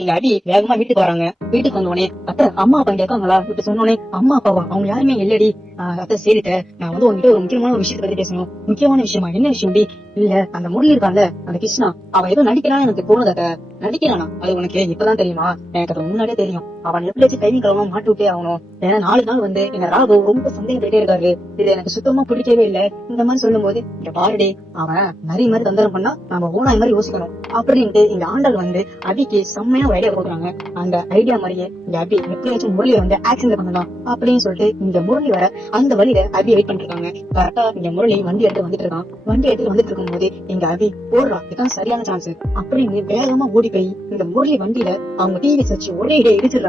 எங்க அடி வேகமா வீட்டுக்கு வராங்க. வீட்டுக்கு வந்தோடனே அத்தை அம்மா அப்பா இங்க இருக்காங்களா இப்படி சொன்னோடனே அம்மா அப்பாவா அவங்க யாருமே இல்லடி. அத்தை சரிட்ட நான் வந்து உங்ககிட்ட ஒரு முக்கியமான ஒரு விஷயத்தை பத்தி பேசணும். முக்கியமான விஷயமா என்ன விஷயம் டி? இல்ல அந்த முரளி இருக்கான்ல அந்த கிருஷ்ணா அவன் ஏதோ நடிக்கிறான்னு எனக்கு தோணுது அத்தை. நடிக்கிறானா? அது உனக்கு இப்பதான் தெரியுமா? எனக்கு அது முன்னாடியே தெரியும். அவன் எப்படி வச்சு டைமிங் கிளம்ப மாட்டி விட்டே ஆகணும். ஏன்னா 4 நாள் வந்து என்ன ராகு ரொம்ப சந்தேகப்பட்டே இருக்காரு. இது எனக்கு சுத்தமா பிடிக்கவே இல்ல. இந்த மாதிரி சொல்லும் போது இங்க பாருடே அவன் நிறைய மாதிரி தந்திரம் பண்ணா நம்ம ஓனாய் மாதிரி யோசிக்கணும் அப்படின்ட்டு இந்த ஆண்டாள் வந்து அபிக்கு செம்மையா ஒரு ஐடியா கொடுக்குறாங்க. அந்த ஐடியா மாதிரியே இந்த அபி எப்படியாச்சும் முரளி வந்து ஆக்சிடென்ட் பண்ணலாம் அப்படின்னு சொல்லிட்டு இந்த முரளி வர அந்த வழியில அபி வெயிட் பண்ணிட்டு இருக்காங்க. கரெக்டா இந்த முரளி வண்டி எடுத்து வந்துட்டு இருக்கான். வண்டி எடுத்து வந்துட்டு இருக்கும் போது எங்க அபி போடுறா இதுதான் சரியான சான்ஸ் அப்படின்னு வேகமா ஓடி போய் இந்த முரளி வண்டியில அவங்க டிவி வச்சு ஒரே இடையே இடிச்சிடுறாங்க.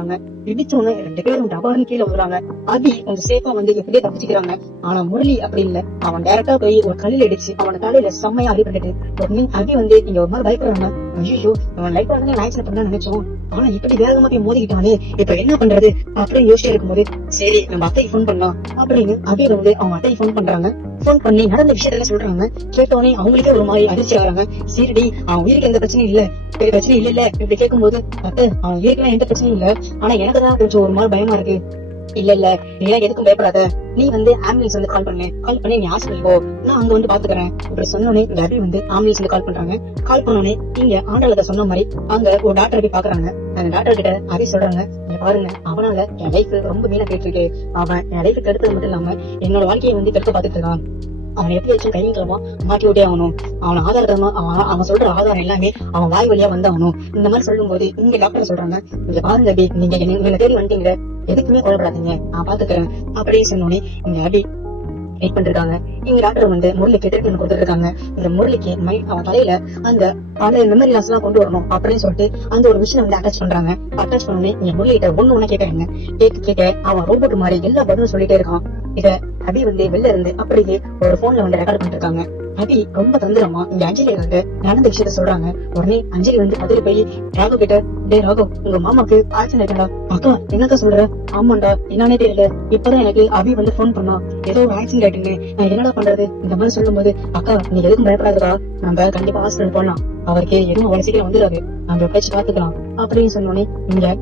இடிச்சோன்னு 2 பேரும் டபார்னு கீழே விடுறாங்க. அபி கொஞ்சம் சேஃபா வந்து எப்படியே தப்பிச்சுக்கிறாங்க. ஆனா முரளி அப்படி இல்ல. அவன் டைரக்டா போய் ஒரு கல்லில் அடிச்சு அவன தலையில செம்மையா அடிபட்டுட்டு உடனே அபி வந்து இங்க ஒரு மாதிரி பயப்படுறாங்க. ஐயோ அவன் லைஃப் வந்து ஆக்சிடென்ட் பண்ண நினைச்சோம். ஆனா இப்படி வேகமா போய் மோதிக்கிட்டானே இப்ப என்ன பண்றது அப்படின்னு யோசிச்சு இருக்கும்போது சரி நம்ம அத்தைக்கு போன் பண்ணலாம் அப்படின்னு அபி வந்து அவங்க அத்தைக்கு போன் பண்றாங்க. போன் பண்ணி நடந்த விஷயத்த சொல்றாங்க. கேட்டோடனே அவங்களுக்கே ஒரு மாதிரி அதிர்ச்சி ஆகிறாங்க. சரிடி அவன் உயிருக்கு எந்த பிரச்சனையும் இல்ல பிரச்சனை இல்ல இப்படி கேட்கும் போது அத்தை அவன் உயிருக்குலாம் எந்த பிரச்சனையும் இல்ல. ஆனா எனக்கு தான் கொஞ்சம் ஒரு மாதிரி பயமா இருக்கு. இல்ல நீ எதுக்கும் பயப்படாத. நீ வந்து ஆம்புலன்ஸ் வந்து கால் பண்ணி நீ ஹாஸ்பிட்டல் போ நான் அங்க வந்து பாத்துக்கிறேன் இப்படி சொன்னோடனே இந்த அபி வந்து ஆம்புலன்ஸ் வந்து கால் பண்றாங்க. கால் பண்ணோடனே இங்க ஆண்டாளத்தை சொன்ன மாதிரி அங்க ஒரு டாக்டர் போய் பாக்குறாங்க. அந்த டாக்டர் கிட்ட அபி சொல்றாங்க நீங்க பாருங்க அவனால என் லைஃப் ரொம்ப வீணா கேட்டு இருக்கு. அவன் என் லைஃப் கெடுத்தது மட்டும் இல்லாம என்னோட வாழ்க்கையை வந்து கெடுக்க பாத்துட்டு இருக்கான். அவன் எப்படி வச்சு கையும் கிளம்பா மாட்டி விட்டே ஆகணும். அவன் ஆதாரமா அவன் சொல்ற ஆதாரம் எல்லாமே அவன் வாய் வழியா வந்தாகணும். இந்த மாதிரி சொல்லும் போது இங்க டாக்டர் சொல்றாங்க இங்க பாருங்க அபி நீங்க என்ன தேடி வந்துட்டீங்க எதுக்குமே கொல்லப்படாதீங்க நான் பாத்துக்கிறேன் அப்படின்னு சொன்னோடனே இங்க அபி வெயிட் பண்ணிருக்காங்க. இங்க டாக்டர் வந்து முரளிக்கு ட்ரீட்மெண்ட் கொடுத்துட்டு இருக்காங்க. இந்த முரளிக்கு அவன் தலையில அந்த பழைய மெமரி லாஸ் எல்லாம் கொண்டு வரணும் அப்படின்னு சொல்லிட்டு அந்த ஒரு மிஷினை வந்து அட்டாச் பண்றாங்க. அட்டாச் பண்ணோடனே இங்க முரளிகிட்ட ஒண்ணு கேட்கறாங்க. கேட்க அவன் ரோபோட் மாதிரி எல்லா பதிலும் சொல்லிட்டே இருக்கான். இத அபி வந்து வெளில இருந்து அப்படியே ஒரு போன்ல வந்து ரெக்கார்ட் பண்ணிட்டு இருக்காங்க. அபி ரொம்ப தந்திரமா இங்க அஞ்சலி வந்து நடந்த விஷயத்த சொல்றாங்க. உடனே அஞ்சலி வந்து பதில் போய் ராகவ் கிட்ட டே ராகவ் உங்க மாமாக்கு ஆக்சிடென்ட் ஆயிட்டா. அக்கா என்னக்கா சொல்ற? ஆமாண்டா என்னன்னே தெரியல இப்பதான் எனக்கு அபி வந்து போன் பண்ணா ஏதோ ஒரு ஆக்சிடென்ட் ஆயிட்டுன்னு நான் என்னடா பண்றது இந்த மாதிரி சொல்லும் போது அக்கா நீங்க எதுக்கும் பயப்படாதா நம்ம கண்டிப்பா ஹாஸ்பிட்டல் போடலாம் அவருக்கு எதுவும் அவ்வளவு சீக்கிரம் வந்துடாது நம்ம எப்பயாச்சும் பாத்துக்கலாம் அப்படின்னு சொன்னோடனே இங்க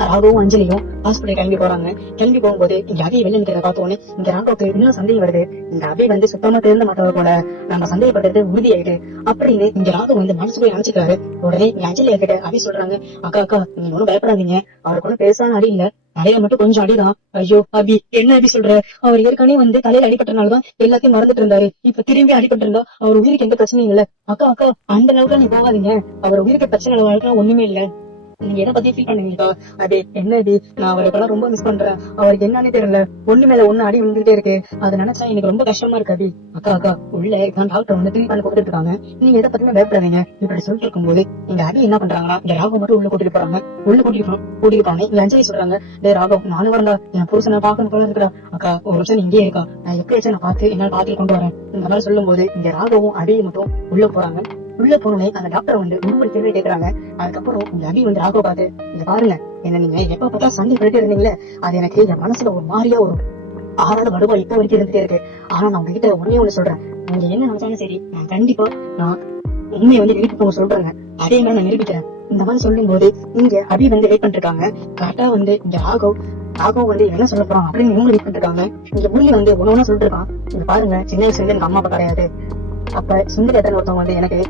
ராகவும் அஞ்சலியும் ஹாஸ்பிட்டல் கிளம்பி போறாங்க. கிளம்பி போகும்போது இங்க அபி வெளில நிக்கிறத பார்த்தோன்னே இங்க ராகவுக்கு இன்னும் சந்தேகம் வருது. இந்த அபி வந்து சுத்தமா தெரிந்த மாட்டவர் போல நம்ம சந்தேகப்பட்டது உறுதியாயிட்டு அப்படின்னு இங்க ராகவ் வந்து மனசுக்குள்ள நினைச்சுக்காரு. உடனே இங்க அஞ்சலி கிட்ட அபி சொல்றாங்க அக்கா நீங்க ஒன்னும் பயப்படாதீங்க அவருக்கு ஒன்னும் பெருசான அடி இல்ல தலையில மட்டும் கொஞ்சம் அடிதான். ஐயோ அபி என்ன அபி சொல்ற? அவர் ஏற்கனவே வந்து தலையில அடிபட்டனாலதான் எல்லாத்தையும் மறந்துட்டு இருந்தாரு. இப்ப திரும்பி அடிபட்டு இருந்தா அவர் உயிருக்கு எந்த பிரச்சனையும் இல்ல. அக்கா அந்த அளவுக்கு நீ போகாதீங்க அவர் உயிருக்கு பிரச்சனை வாழ்க்கை ஒண்ணுமே இல்ல. நீங்க எதை பத்தி ஃபீல் பண்ணுவீங்கக்கா? அடே என்ன இது நான் அவருக்கெல்லாம் ரொம்ப மிஸ் பண்றேன். அவருக்கு என்னன்னே தெரியல ஒண்ணு மேல ஒண்ணு அடி விழுந்துட்டே இருக்கு. அதை நினைச்சா எனக்கு ரொம்ப கஷ்டமா இருக்கு அபி. அக்கா உள்ள தான் டாக்டர் வந்து ட்ரீட்மெண்ட் கொடுத்துட்டு இருக்காங்க. நீங்க எதை பத்தியுமே பயப்படாதீங்க இப்படி சொல்லிட்டு இருக்கும் போது இங்க அபி என்ன பண்றாங்கன்னா இந்த ராகவ் மட்டும் உள்ள கூட்டிட்டு போறாங்க. உள்ள கூட்டிட்டு போனே இங்க அஞ்சலி சொல்றாங்க டே ராகவ் நானும் வரண்டா என் புருஷனை பாக்கணும் போல இருக்கிறா. அக்கா ஒரு நிமிஷம் இங்கேயே இருக்கா நான் எப்படியாச்சும் நான் பார்த்து என்னால பாத்து கொண்டு வரேன். இந்த மாதிரி சொல்லும் போது இங்க ராகவும் அபியும் மட்டும் உள்ள போறாங்க. உள்ள போனே அந்த டாக்டர் வந்து ரொம்ப கேள்வி கேட்கறாங்க. அதுக்கப்புறம் இந்த அபி வந்து ராகவ் பார்த்து இங்க பாருங்க என்ன நீங்க எப்ப பார்த்தா சண்டை பண்ணிட்டு இருந்தீங்களே அது எனக்கு என் மனசுல ஒரு மாதிரியா ஒரு ஆறாத வடுவா இப்ப வரைக்கும் இருந்துட்டே இருக்கு. ஆனா நான் உங்ககிட்ட ஒண்ணு சொல்றேன் நீங்க என்ன நினைச்சாலும் சரி நான் கண்டிப்பா நான் உண்மையை வந்து நிரூபிக்க சொல்றேங்க அதே மாதிரி நான் நிரூபிக்கிறேன். இந்த மாதிரி சொல்லும் போது இங்க அபி வந்து வெயிட் பண்ணிட்டு இருக்காங்க. கரெக்டா வந்து இங்க ராகவ் வந்து என்ன சொல்ல போறான் அப்படின்னு இவங்க வெயிட் பண்ணிட்டு இருக்காங்க. இங்க முரளி வந்து ஒண்ணு சொல்லிட்டு இருக்கான். இங்க பாருங்க சின்ன வயசுல இருந்து எனக்கு அம்மா அப்பா கிடையாது. அப்ப சுந்தரேத்தன் ஒருத்தவங்க வந்து எனக்கு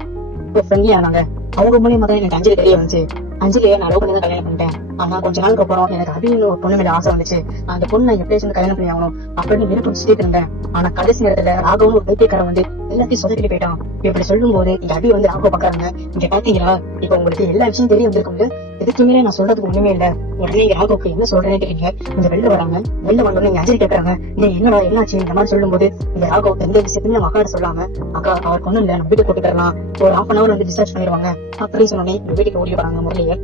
ஃப்ரெண்ட்லி ஆனாங்க. அவங்க மூலியமா தான் எனக்கு அஞ்சலி தெரிய வந்துச்சு. அஞ்சலியை நான் லவ் பண்ணி தான் கல்யாணம் பண்ணிட்டேன். ஆனா கொஞ்ச நாளுக்கு அப்புறம் எனக்கு அபின்னு ஒரு பொண்ணு மேல ஆசை வந்துச்சு. அந்த பொண்ணு நான் எப்படியாச்சும் கல்யாணம் பண்ணி ஆகணும் அப்படின்னு விருப்பம் சுத்திட்டு இருந்தேன். ஆனா கடைசி நேரத்துல ராகவும் ஒரு பைத்தியக்காரன் வந்து எல்லாத்தையும் சொதப்பிட்டு போயிட்டான். இப்படி சொல்லும் போது இங்க அபி வந்து ராகவ் பாக்குறாங்க. இங்க பாத்தீங்களா இப்ப உங்களுக்கு எல்லா விஷயம் தெரிய வந்திருக்கும். எதுக்குமே நான் சொல்றதுக்கு ஒண்ணுமே இல்ல. உடனே இங்க ராகவுக்கு என்ன சொல்றேன்னு கேட்டீங்க. இங்க வெளில வராங்க. வெளில வந்தோடனே இங்க அஞ்சலி கேட்கறாங்க நீ என்னடா என்னாச்சு இந்த மாதிரி சொல்லும் போது இந்த ராகவ் எந்த விஷயத்தையும் நம்ம அக்காட சொல்லாம அக்கா அவருக்கு ஒண்ணும் இல்ல நம்ம வீட்டுக்கு கூட்டு தரலாம் ஒரு 1/2 hour வந்து டிஸ்சார்ஜ் பண்ணிடுவாங்க அப்படின்னு சொன்னோடனே வீட்டுக்கு ஓடி வராங்க முரளியை.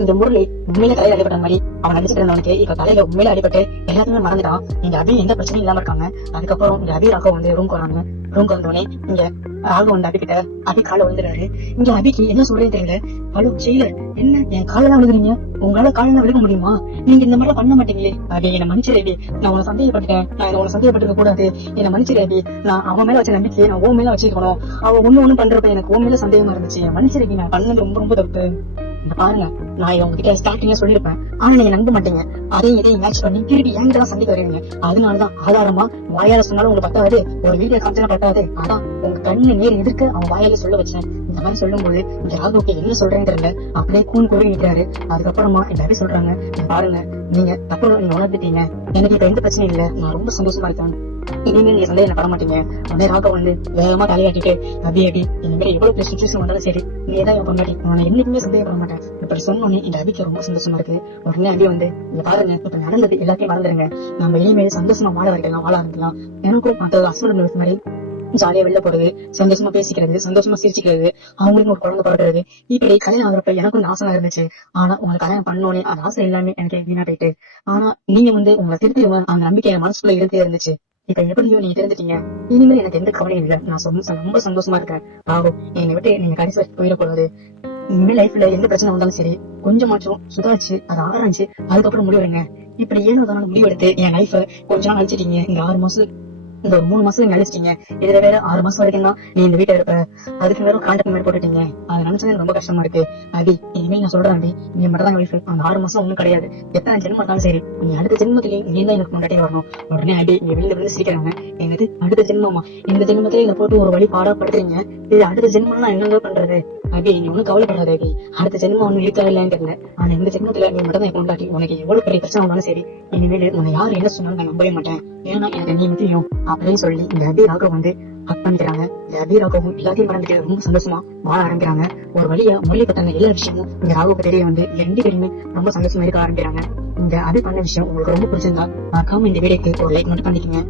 இந்த முரளி உண்மையில தலையில அடிபட்ட மாதிரி அவன் நடிச்சிட்டு இருந்தவனுக்கு இப்ப தலையில உண்மையில அடிபட்டு எல்லாத்தையுமே மறந்துட்டான். இங்க அபி எந்த பிரச்சனையும் இல்லாம இருக்காங்க. அதுக்கப்புறம் இங்க அபி ராகவ் வந்து ரூம்க்கு வராங்க. ரூம்க்கு வந்தோடனே இங்க ராகவ் வந்து அபி கிட்ட அபி கால விழுந்துறாரு. இங்க அபிக்கு என்ன சொல்றேன்னு தெரியல. ஹலோ ஜெயிலர் என்ன என் காலெல்லாம் விழுகுறீங்க? உங்களால காலெல்லாம் விழுக முடியுமா? நீங்க இந்த மாதிரி பண்ண மாட்டீங்களே. அபி என்ன மன்னிச்சிரு அபி நான் உன சந்தேகப்பட்டேன். நான் உன சந்தேகப்பட்டிருக்க கூடாது. என்ன மன்னிச்சிரு அபி நான் அவன் மேல வச்ச நம்பிக்கையை நான் உன் மேல வச்சிருக்கணும். அவன் ஒண்ணு பண்றப்ப எனக்கு உன் மேல சந்தேகமா இருந்துச்சு. மன்னிச்சிரு நான் பண்ணது ரொம்ப தப்பு. இந்த பாருங்க, நான் இதை உங்ககிட்ட ஸ்டார்டிங்ல சொல்லிருப்பேன், ஆனா நீங்க நம்ப மாட்டீங்க. அதையும் இதையும் மேட்ச் பண்ணி திருப்பி என்கிட்ட தான் சந்திக்க வருவீங்க. அதனாலதான் ஆதாரமா வாயால சொன்னாலும் உங்களுக்கு பத்தாது, ஒரு வீடியோ காமிச்சா பத்தாது, அதான் உங்க கண்ணு நேர் எதிர்க்க அவன் வாயாலே சொல்ல வச்சேன். இந்த மாதிரி சொல்லும் போது இந்த ராகுக்கு என்ன சொல்றேன்னு தெரியல, அப்படியே கூன் கூறி நிற்கிறாரு. அதுக்கப்புறமா எல்லாரும் சொல்றாங்க, இங்க பாருங்க, நீங்க தப்பு நீங்க உணர்ந்துட்டீங்க, எனக்கு இப்ப எந்த பிரச்சனையும் இல்ல, நான் ரொம்ப சந்தோஷமா இருக்கேன், இனிமேல் நீங்க சந்தேகம் பட மாட்டீங்க. உடனே ராகவ் வந்து வேகமா தலையாட்டிட்டு, அபி இனிமேல் எவ்வளவு பெரிய சுச்சுவேஷன் வந்தாலும் சரி, நீதான் என் பொண்டாட்டி, நான் என்னைக்குமே சந்தேகப்பட மாட்டேன். இப்படி சொன்னோன்னே இந்த அபிக்கு ரொம்ப சந்தோஷமா இருக்கு. உடனே அபி வந்து, இங்க பாருங்க, இப்ப நடந்தது எல்லாத்தையும் மறந்துருங்க, நம்ம இனிமேல் சந்தோஷமா வாழ வரைக்கலாம், வாழ ஆரம்பிக்கலாம். எனக்கும் மற்ற ஹஸ்பண்ட் மாதிரி ஜாலியா வெளில போறது, சந்தோஷமா பேசிக்கிறது, சந்தோஷமா சிரிச்சுக்கிறது, அவங்களுக்கு ஒரு குழந்தை பிறகுறது, இப்படி கல்யாணம் ஆகுறப்ப எனக்கும் ஆசை இருந்துச்சு. ஆனா உங்களுக்கு கல்யாணம் பண்ணோன்னே அந்த ஆசை எல்லாமே எனக்கு வீணா போயிட்டு, ஆனா நீங்க வந்து உங்களை திருத்திடுவேன் அந்த நம்பிக்கை என் மனசுக்குள்ள இருந்தே இருந்துச்சு. இப்ப எப்படியோ நீங்க தெரிஞ்சுட்டீங்க, இனிமேல் எனக்கு எந்த கவலையும் இல்ல, நான் ரொம்ப சந்தோஷமா இருக்கேன். ஆகும், என்னை விட்டு நீங்க கடைசி வரைக்கும் போயிடக்கூடாது. இனிமே லைஃப்ல எந்த பிரச்சனை வந்தாலும் சரி, கொஞ்சமாச்சும் சுதாரிச்சு அதை ஆராய்ச்சு அதுக்கப்புறம் முடிவெடுங்க. இப்படி ஏனோ தானே முடிவெடுத்து என் லைஃப கொஞ்ச நாள் அழிச்சிட்டீங்க. இந்த 6 மாசம், இந்த 3 மாசம் நினைச்சிட்டீங்க. இதுல வேற 6 மாசம் வரைக்கும் தான் நீ இந்த வீட்டை இருப்ப, அதுக்கு வேற கான்ட்ராக்ட் மாதிரி போட்டுட்டீங்க. அது நினைச்சது ரொம்ப கஷ்டமா இருக்கு. அபி, இனிமேல் நான் சொல்றேன் அபி, நீ மட்டும் தான் லைஃப், அந்த 6 மாசம் ஒண்ணும் கிடையாது. எத்தனை ஜென்மம் இருந்தாலும் சரி, நீ அடுத்த ஜென்மத்திலேயே நீ தான் எனக்கு முன்னாடியே வரணும். உடனே அபி நீ வெளியில வந்து சிரிக்கிறாங்க. என்னது அடுத்த ஜென்மமா? இந்த ஜென்மத்திலே என்ன போட்டு ஒரு வழி பாடப்படுறீங்க, இது அடுத்த ஜென்மம் நான் என்னங்க பண்றது? அபி நீ ஒண்ணும் கவலைப்படாத அபி, அடுத்த ஜென்மம் ஒண்ணு இருக்கா இல்லன்னு தெரியல, ஆனா இந்த ஜென்மத்துல நீ மட்டும் தான் கொண்டாட்டி, உனக்கு எவ்வளவு பெரிய பிரச்சனை வந்தாலும் சரி, இனிமேல் உன்னை யாரு என்ன சொன்னாலும் நான் நம்பவே மாட்டேன், ஏன்னா எனக்கு நீ முக்கியம் அப்படின்னு சொல்லி இந்த அபி ராகவ் வந்து ஹக் பண்ணிக்கிறாங்க. இந்த அபி ராகவும் எல்லாத்தையும் மறந்துட்டு ரொம்ப சந்தோஷமா வாழ ஆரம்பிக்கிறாங்க. ஒரு வழியா முரளிப்பட்டாங்க எல்லா விஷயமும் இந்த ராகுக்கு தெரிய வந்து 2 பேருமே ரொம்ப சந்தோஷமா இருக்க ஆரம்பிக்கிறாங்க. இந்த அபி பண்ண விஷயம் உங்களுக்கு ரொம்ப பிடிச்சிருந்தா மறக்காம இந்த வீடியோக்கு ஒரு லைக் மட்டும் பண்ணிக்கங்க.